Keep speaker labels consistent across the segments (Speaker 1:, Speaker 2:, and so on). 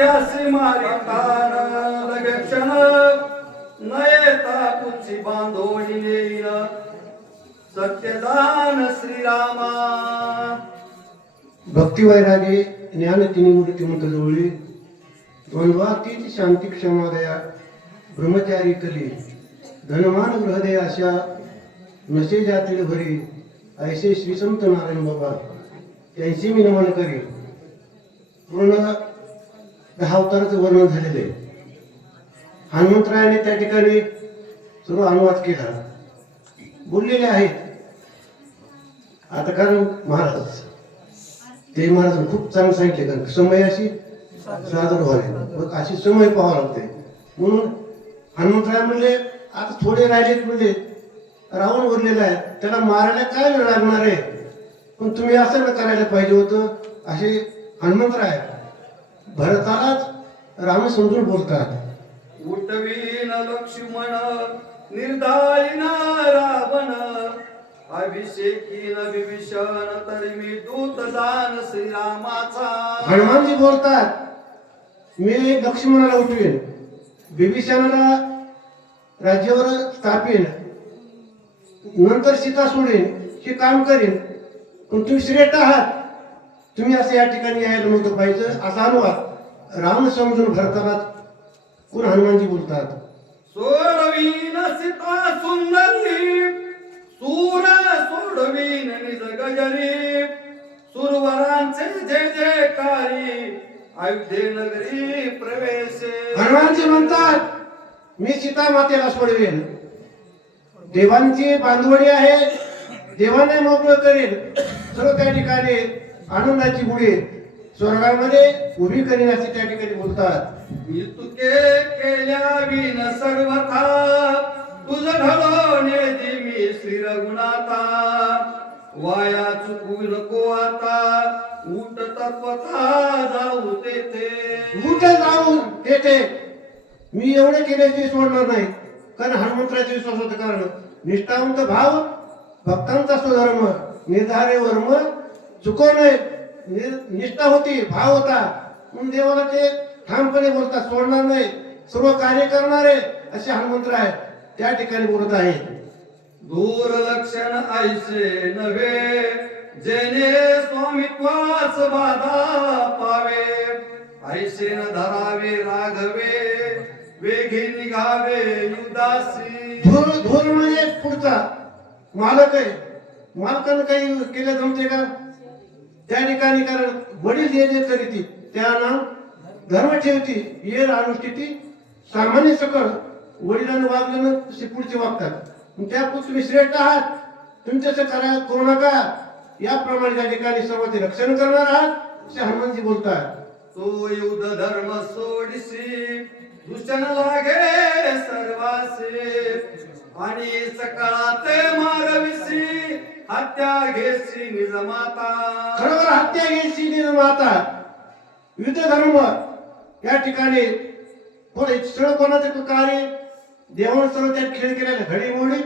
Speaker 1: त्यासी मारितान लगे क्षण नयता पुची बांधोळी येईन सत्यदान श्रीरामा.
Speaker 2: भक्ती वैरागे ज्ञान तिने मूर्ती मंत्र जोळली द्वंद्वा तीच शांती क्षमादया ब्रह्मचारी कली धनमान ग्रहदे अशा नशे जातील भरी ऐसे श्री संत नारायण बाबा त्यांची मी नमन करी पूर्ण दहा अवताराचं वर्णन झालेलं आहे. हनुमंतरायाने त्या ठिकाणी सर्व अनुवाद केला. बोललेले आहेत. आता कारण महाराज ते महाराज खूप चांगलं सांगितले कारण समयाशी सादर व्हावी मग अशी समय पाहावं लागते. म्हणून हनुमंतराय म्हणले आता थोडे राहिलेत म्हणले रावण उरलेला आहे. त्याला मारायला काय वेळ लागणार आहे? पण तुम्ही असं करायला पाहिजे होतं असे हनुमंतराय भरतालाच राम समजून बोलतात.
Speaker 1: उठवीन लक्ष्मण निर्दायीन रावण अभिषेकीन विभीषण तरी मी दूत जान श्रीरामाचा.
Speaker 2: हनुमानजी बोलतात मी लक्ष्मणाला उठवेन बिभीषणाला राज्यावर स्थापेन नंतर सीता सोडेन हे काम करेन पण तुम्ही श्रेष्ठ आहात. तुम्ही असं या ठिकाणी यायला नव्हतं पाहिजे. असा अनुवाद राम समजून भरताना कोण हनुमानजी बोलतात?
Speaker 1: सोडवीन सीता सुंदरी सूर सोडवीन निज गजरी. सुरवरांचे जय जयकारी अयोध्ये नगरी प्रवेशे.
Speaker 2: हनुमानजी म्हणतात मी सीता मातेला सोडवेन. देवांची बांधवडी आहे. देवाने मोकळं करेल सर्व त्या ठिकाणी आनंदाची गुढी स्वर्गामध्ये उभी करीन असे त्या ठिकाणी बोलतात.
Speaker 1: मी तुके केल्या विन सर्वथा तुझ ढळवणे दे मी श्री रघुनाथा. वाया चुकू नको आता उठ तत्वथा जाऊ तेथे.
Speaker 2: कुठे जाऊन तेथे. मी एवढे केल्याचे सोडणार नाही. कारण हनुमंतराचे विश्वास होते. कारण निष्ठावंत भाव भक्तांचा स्वधर्म निर्धारे वर्म चुकवणे नि- निष्ठा होती भाव होता. म्हणून देवाला ते ठामपणे बोलतात सोडणार नाही. सर्व कार्य करणारे असे हनुमंतराय त्या ठिकाणी बोलत आहेत.
Speaker 1: दूरलक्षण ऐसे नव्हे जेने स्वामित्वास बाधा पावे. ऐसे न धरावे राघवे वेगे निघावे युदासी
Speaker 2: धूर धूर म्हणजे पुढचा मालक आहे. मालकानं काही केलं जमते का? त्या ठिकाणी कारण वडील जे जे करीती त्यांना धर्म ठेवती ये अनुष्ठिती सामान्य सकळ वडिलांना वागल्यानं तसे पुढचे वागतात. त्या तुम्ही श्रेष्ठ आहात तुमच्या तसं करा करू नका. याप्रमाणे त्या ठिकाणी सर्वांचे रक्षण करणार आहात असे हनुमानजी बोलतात.
Speaker 1: तो युद्ध धर्म सोडिसी दूषण लागे सर्वासे आणि सकाळात मारविसी हत्या घेसी निजमाता
Speaker 2: खरोखर हत्या घेसी निजमाता युद्ध धर्म या ठिकाणी कोण सगळं कोणाचं कार्य देवानं सर्व त्यात खेळ केलेले घडी मोडी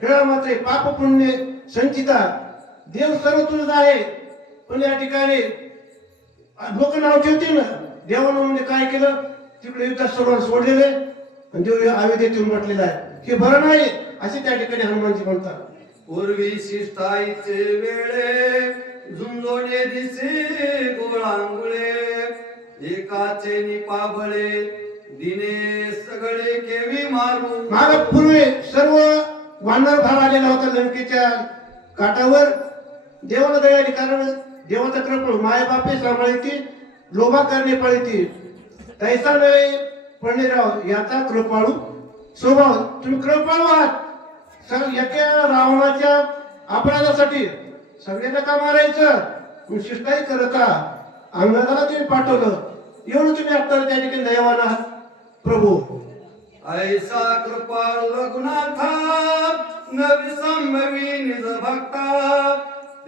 Speaker 2: खेळा पाप पुण्य संचिता देव सर्व तुझं आहे. पण या ठिकाणी लोक नाव ठेवते ना देवानं म्हणजे काय केलं? तिकडे युद्धात सर्वांना सोडलेले. आणि देव आवेदेतून म्हटलेलं आहे हे बरं नाही. असे त्या ठिकाणी हनुमानजी म्हणतात.
Speaker 1: पूर्वी शिष्टाईचे वेळे झुंजोडे दिसे गोळांगुळे. एकाचे निपाबळे दिने सगळे केवी मारू
Speaker 2: माग पूर्वी सर्व वानर भार आलेला होता लंकेच्या काठावर. देवाला दयाली कारण देवाचा कृपण माय बापे सांभाळती लोभा करणे पळती तैसा नव्हे पंडितराव याचा कृपाळू स्वभाव. तुम्ही कृपाळू आहात. सग एका रावणाच्या अपराधासाठी सगळ्यांना का मारायचं? तुम्ही शिष्टाई करता अंगदाला तुम्ही पाठवलं. एवढं तुम्ही आता त्या ठिकाणी दयावान आहात. प्रभू.
Speaker 1: ऐसा कृपाळू रघुनाथा नवी संभवी निज भक्ता.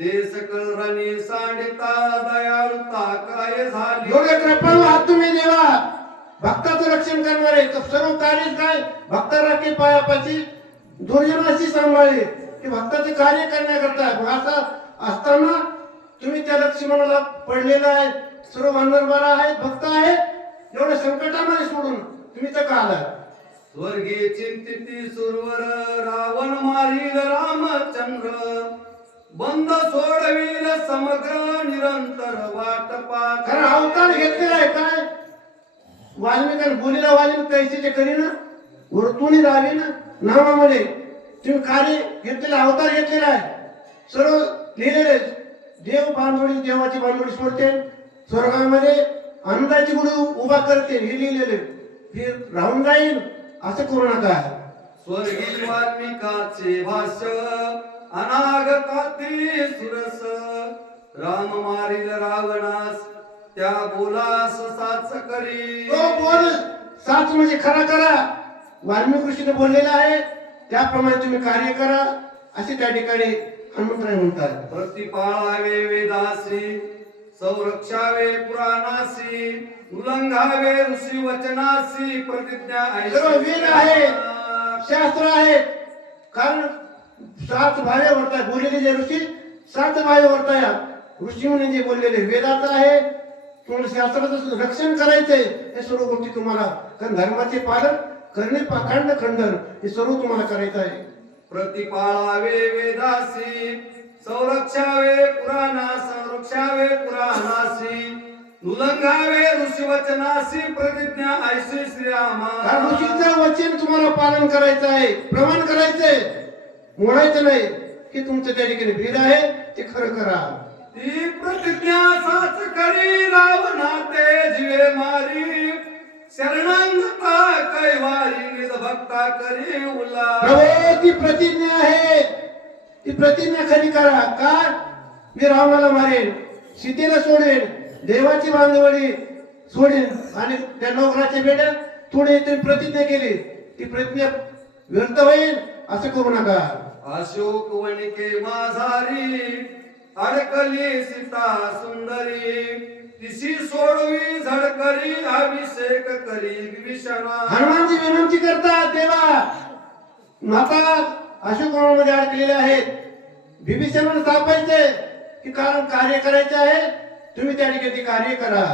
Speaker 1: ते सकळ रणी सांडिता दयाळुता काय झाली?
Speaker 2: एवढे कृपाळू आहात तुम्ही देवा. भक्ताचं रक्षण करणारे सर्व कार्य काय भक्ता राखे पायापाशी दुर्जनाशी सांभाळे की भक्ताचे कार्य करण्याकरता. मग असं असताना तुम्ही त्या लक्ष्मणाला पडलेला आहे सर्व वंदनबारा आहेत भक्त आहेत तुम्ही तर का आला
Speaker 1: स्वर्गीय चिंतिती सुरवर रावण मारील रामचंद्र. बंद सोडविल समग्र निरंतर वाट पाहत
Speaker 2: कारण अवतार घेतलेला आहे काय? वाल्मिकाने बोलीला वाल्मिक कैसेचे करीना वरतुणी राहावे ना नावामध्ये. तुम्ही कार्य घेतलेलं अवतार घेतलेला आहे. सर्व लिहिलेले. देव बांधवडी देवाची बांधवडी सोडते. स्वर्गामध्ये आनंदाची गुढी उभा करते हे लिहिलेले हे राहून जाईल असं करू नका
Speaker 1: स्वर्गीय वाल्मिकाचे भाष्य अनागताती सुरस. राम मारील रावणास त्या बोलास साच करी.
Speaker 2: तो बोल साच म्हणजे खरा करा. वाल्मिक ऋषीने बोललेला आहे त्याप्रमाणे तुम्ही कार्य करा असे त्या ठिकाणी हनुमंतराय म्हणतात
Speaker 1: प्रतिपाळावे वेदासी संरक्षावे पुराणासी उल्लंघावे ऋषी वचनासी प्रतिज्ञा.
Speaker 2: सर्व वेद आहे शास्त्र आहे कारण सात भावे वर्ताय बोललेले जे ऋषी सात भावे वर्ताय ऋषी म्हणून जे बोललेले वेदाचं आहे तुम्हाला शास्त्राचं रक्षण करायचंय हे सर्व गोष्टी तुम्हाला कारण धर्माचे पालन करणे खंड खंडन हे सर्व तुम्हाला करायचं आहे.
Speaker 1: प्रतिपाळावे वेदासी संरक्षावे पुराणा संरक्षावे पुराणासी उल्लंघावे ऋषी वचनासी प्रतिज्ञा ऐशी
Speaker 2: कारण
Speaker 1: श्रीरामा
Speaker 2: ऋषीचं वचन तुम्हाला पालन करायचं आहे प्रमाण करायचंय मोडायचं नाही की तुमचं त्या ठिकाणी भेद आहे ते खरं करा.
Speaker 1: ती प्रतिज्ञा साच करी रावणा ते जीवे मारी शरणांगता निज भक्ता करी
Speaker 2: ती प्रतिज्ञा आहे. ती प्रतिज्ञा खरी करा. का? मी रावणाला मारेन सीतेला सोडेन देवाची बांधवडी सोडेन आणि त्या नोकराच्या बेड्या थोडे तुम्ही प्रतिज्ञा केली. ती प्रतिज्ञा व्यर्थ होईल असं करू नका.
Speaker 1: अशोक वनिके माझारी अडकली सीता सुंदरी. तिशी सोडवी झडकरी अभिषेक करी विभीषणा.
Speaker 2: हनुमानजी विनंती करतात देवा माता अशोकवनामध्ये अडकलेले आहेत. बिभीषणाला सापायचे की कारण कार्य करायचे आहे तुम्ही त्या ठिकाणी कार्य करा.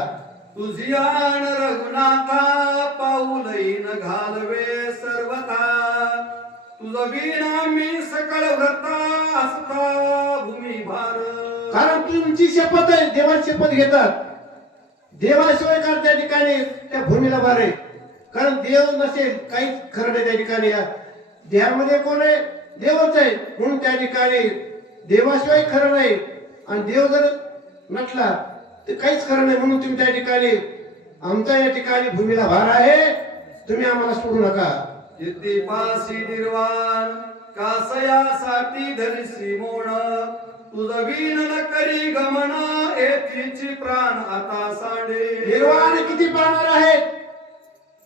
Speaker 1: तुझी आण रघुनाथा पाऊलईन घालवे सर्वथा. तुझ विना मी सकळ व्रता असता भूमी भार.
Speaker 2: कारण तुमची शपथ आहे देवाची शपथ घेतात. देवाशिवाय कारण त्या ठिकाणी त्या भूमीला भार आहे कारण देव नसेल काहीच खरं नाही त्या ठिकाणी. या देहामध्ये कोण आहे? देवच आहे. म्हणून त्या ठिकाणी देवाशिवाय खरं नाही. आणि देव जर नसला तर काहीच खरं नाही. म्हणून तुम्ही त्या ठिकाणी आमच्या या ठिकाणी भूमीला भार आहे. तुम्ही आम्हाला सोडू नका.
Speaker 1: किती पासी निर्वाण कासयासाठी धरिसी मोण तुझ विन न करी गमना येथीची प्राण आता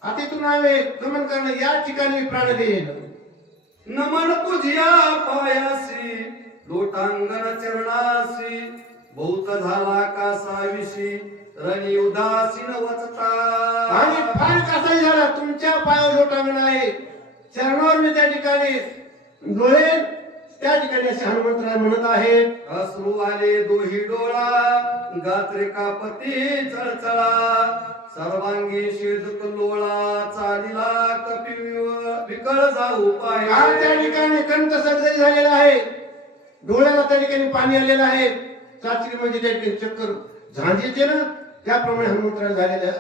Speaker 2: अतिथून नावे गमन करणं या ठिकाणी प्राण देईल
Speaker 1: नमन तुझिया पायासी लोटांगण चरणासी बहुत झाला कासाविषी रणी उदासीन वचता.
Speaker 2: आणि फार कसाही झाला तुमच्या पायावर लोटांगण आहे. चरणावर मी त्या ठिकाणी डोळे त्या ठिकाणी असे हनुमंतराय म्हणत आहेत
Speaker 1: अश्रू आले दोही डोळा गात्रे कापती चळचळा सर्वांगी शेदक लोळा चालिला कपी विकळ जाऊ
Speaker 2: काल त्या
Speaker 1: पाय
Speaker 2: ठिकाणी कंठ सर्जरी झालेला आहे. डोळ्याला त्या ठिकाणी पाणी आलेलं आहे. चाचणी म्हणजे त्या ठिकाणी चक्कर. झांज येते ना त्याप्रमाणे हनुमंतराय झालेला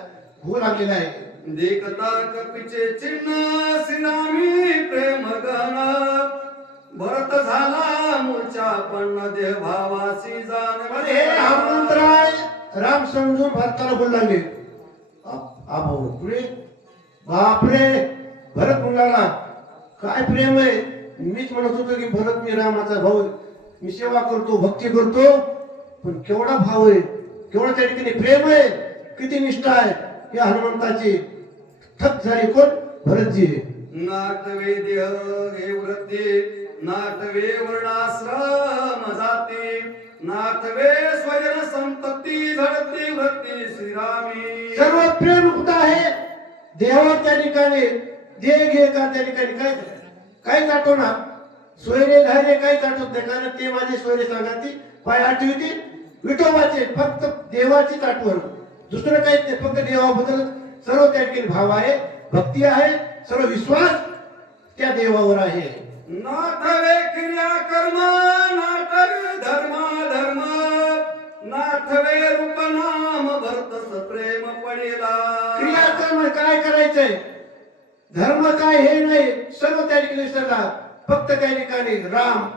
Speaker 2: होऊ लागलेला आहे
Speaker 1: देखता कपीचे चिन्ह सिनामी प्रेम गण भरत झाला मूर्छा पण देह भावासी जाण
Speaker 2: हे हनुमंतराय राम समजून भरताला बोलू लागले. आप- आप बापरे बापरे भरत मुलाला काय प्रेम आहे? मीच म्हणत होतो की भरत मी रामाचा भाऊ. मी सेवा करतो भक्ती करतो. पण केवढा भाव आहे? केवढा त्या ठिकाणी प्रेम आहे? किती निष्ठा आहे? या हनुमंताची ठक झाली कोण? भरतजी.
Speaker 1: नाटवे देह हे वृत्ती. नाथवे वर्णाश्रम जाती. नाथवे स्वजन संपत्ती झडती भक्ती श्रीरामी.
Speaker 2: सर्व प्रेम कुठं आहे? देवावर त्या ठिकाणी दे घे का त्या ठिकाणी काय काय चाटो ना सोयरे धारे काहीच चाटत नाही? कारण ते माझे सोयरे सांगाती पाय आठवते विठोबाचे फक्त देवाचीच आठवण दुसरं काहीच नाही फक्त देवाबद्दल सर्व त्या ठिकाणी भाव आहे भक्ती आहे सर्व विश्वास त्या देवावर आहे.
Speaker 1: नाथवे क्रिया कर्म नाथवे धर्म धर्म नाथवे रूप नाम भरतस प्रेम क्रिया
Speaker 2: कर्म काय करायचंय? धर्म काय हे नाही सर्व त्या ठिकाणी विसरला फक्त त्या ठिकाणी राम.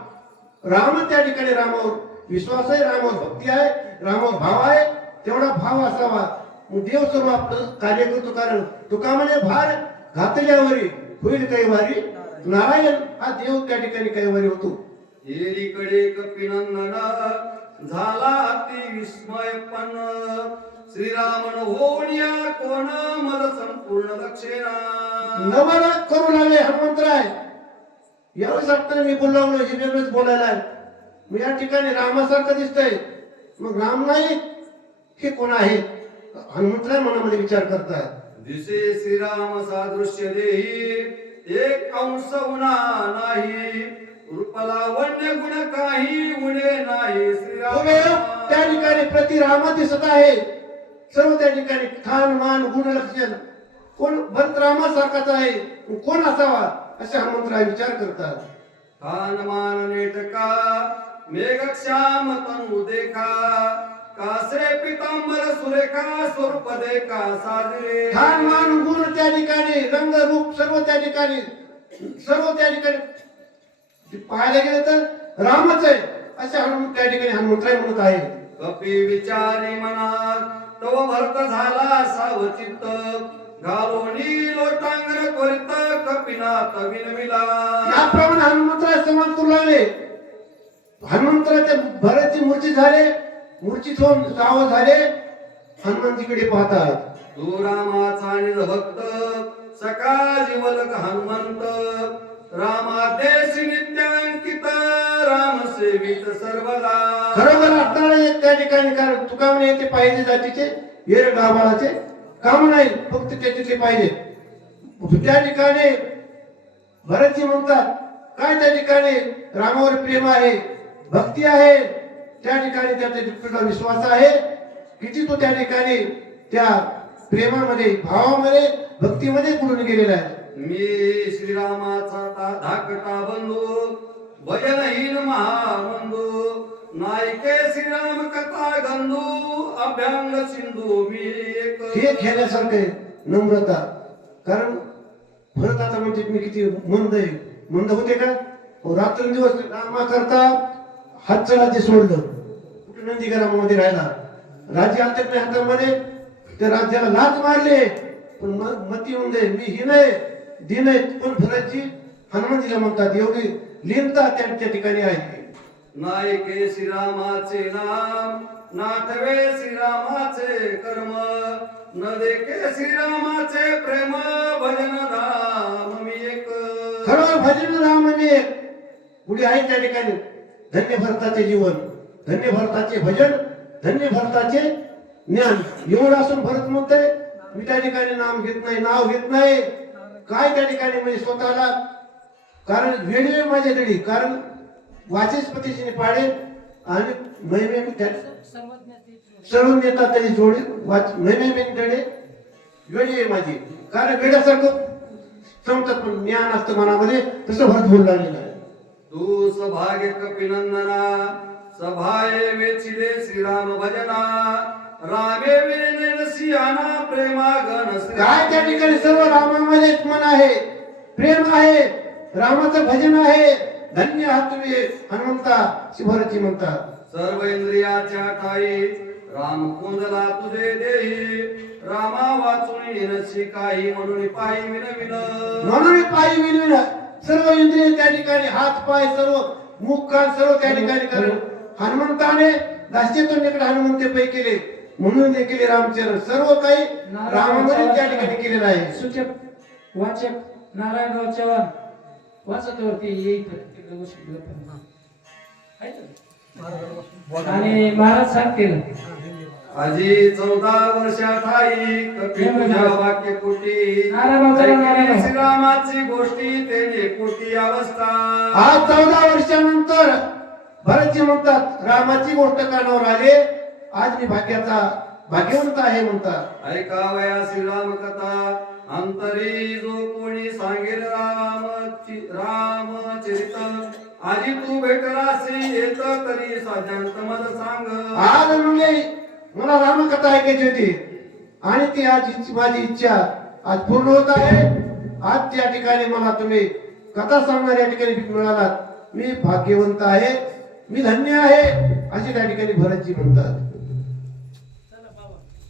Speaker 2: राम त्या ठिकाणी रामावर विश्वास आहे रामावर भक्ती आहे रामावर भाव आहे तेवढा भाव असावा. देव सर्व आपलं कार्य करतो कारण तुका म्हणे भार घातल्यावरी होईल काही वारी. नारायण हा देव त्या ठिकाणी काही वारी होतो
Speaker 1: कपिनंदन झाला अति विस्मय पण श्रीरामन होण्या कोण मल संपूर्ण दक्षिणा.
Speaker 2: नवरा करू लागले हनुमंतराय. यावेळेस वाटतं मी बोललो लागलो हे वेगळंच बोलायला आहे. मी या ठिकाणी रामासारखं दिसतंय. मग राम नाही हे कोण आहे? हनुमंतराय मनामध्ये विचार करतात
Speaker 1: दिसे श्रीराम सादृश्य देही. एक अंश उना नाही. रूपला वन्य गुण काही उणे नाही. श्रीराम
Speaker 2: त्या ठिकाणी प्रति राम दिसत आहे. सर्व त्या ठिकाणी खान मान गुण लक्षण. कोण भरत रामासारखाच आहे कोण असावा असे हनुमंतराय विचार करतात.
Speaker 1: कान मान नेटका मेघ श्याम तनु देखा. कासे पितांबर सुरेखा स्वरूप देखा साजरे.
Speaker 2: खान मान गुण त्या ठिकाणी रंग रूप सर्व त्या ठिकाणी सर्व त्या ठिकाणी. पाहायला गेलं तर रामच आहे असे हनुमान त्या ठिकाणी हनुमंतराय म्हणत आहे.
Speaker 1: कपी विचारी मनात तव भरत झाला सावचित्त. घालोनी लोटांगण त्वरित कपिनाथ विनविला.
Speaker 2: याप्रमाणे हनुमंतराय समाज करू लागले हनुमंतराच्या भरतची मूर्ती झाले मूर्छित होऊन सावध झाले हनुमंतीकडे पाहतात.
Speaker 1: तू रामाचा भक्त सका जीवलक हनुमंत. रामादेशी नित्यांकित राम सेवित सर्वदा
Speaker 2: खरोखर एक त्या ठिकाणी कारण तुका म्हणे ते पाहिजे जातीचे येर गावाचे काम नाही फक्त त्याचे ते पाहिजे त्या ठिकाणी भरतजी म्हणतात काय त्या ठिकाणी? रामावर प्रेम आहे भक्ती आहे त्या ठिकाणी त्याचा तुला विश्वास आहे. किती तो त्या ठिकाणी त्या प्रेमामध्ये भावामध्ये भक्तीमध्ये कुठून गेलेला आहे.
Speaker 1: मी श्रीरामाचा धाकटा बंधू भजनहीन महाबंधू नायके श्रीराम कथा गंधू अभ्यंग सिंधू मी एक.
Speaker 2: हे खेळण्यासारखं आहे नम्रता. कारण भरत आता म्हणजे मी किती मंद आहे. मंद होते का? रात्रंदिवस रामा करता हातचं राज्य सोडलं. कुठे नंदीग्रामामध्ये राहिला? राज्य नाही हातामध्ये त्या राज्याला लाच मारले. पण म- मती येऊन दे मी ही नाही दिन आहे पण भरतची हनुमंतीला म्हणतात एवढी लीनता त्यांच्या ठिकाणी आहे.
Speaker 1: नायके श्रीरामाचे नाम नाथवे श्रीरामाचे कर्म न देखे श्रीरामाचे प्रेम भजन धाम मी एक.
Speaker 2: खरोखर भजन राम मी पुढे आहे त्या ठिकाणी? धन्य भरताचे जीवन धन्य भरताचे भजन धन्य भरताचे ज्ञान. एवढं असून भरत म्हणतंय मी त्या ठिकाणी नाम घेत नाही नाव घेत नाही. काय त्या ठिकाणी म्हणजे स्वतःला? कारण वेळवे माझ्या तरी. कारण वाचस्पतीचे पाडे आणि महिमे सर्व नेता तरी जोडी वाच महिमे मी तडे वेळी माझी. कारण वेळासारखं समजत पण ज्ञान असतं मनामध्ये तसं भरत होऊ लागलेलं
Speaker 1: तू सभाग्य कपिनंदना सभाये वेचिले श्रीराम भजना रामे विनेन सियाना प्रेमागन
Speaker 2: काय त्या ठिकाणी सर्व रामामध्येच मन आहे? प्रेम आहे रामाचं भजन आहे धन्य आहात तुम्ही हनुमंता शिवरची म्हणतात.
Speaker 1: सर्व इंद्रियाच्या ठाई राम कुंदला तुझे देही रामा वाचून येणसी काही म्हणून पायी विनविन
Speaker 2: म्हणून पायी विनविन सर्व इंद्रिय त्या ठिकाणी हात पाय सर्व मुख कान सर्व त्या ठिकाणी करून हनुमंताने दास्यतून इकडे हनुमंते पै केले. म्हणून ते केले रामचरण सर्व काही रामामध्ये त्या ठिकाणी केलेलं आहे.
Speaker 3: सूचक वाचक नारायणराव चव्हाण. वाचत वरती येईल? आणि महाराज सांगतील.
Speaker 1: आजी चौदा वर्षा ठाई कपी तुझ्या वाक्य कोटी. श्रीरामाची गोष्टी तेने कोटी अवस्था.
Speaker 2: आज चौदा वर्षानंतर भरतजी म्हणतात रामाची गोष्ट कानावर आले. आज मी भाग्याचा भाग्यवंत आहे म्हणतात.
Speaker 1: ऐकावया श्रीराम कथा. अंतरी जो कोणी सांगेल राम रामचरित आधी तू भेटलासी येत तरी साध्यांत मद सांग.
Speaker 2: आज म्हणजे मला रामकथा ऐकायची होती. आणि ती आज माझी इच्छा आज पूर्ण होत आहे. आज त्या ठिकाणी मला तुम्ही कथा सांगणार या ठिकाणी मिळालात. मी भाग्यवंत आहे. मी धन्य आहे. असे त्या ठिकाणी भरतजी म्हणतात.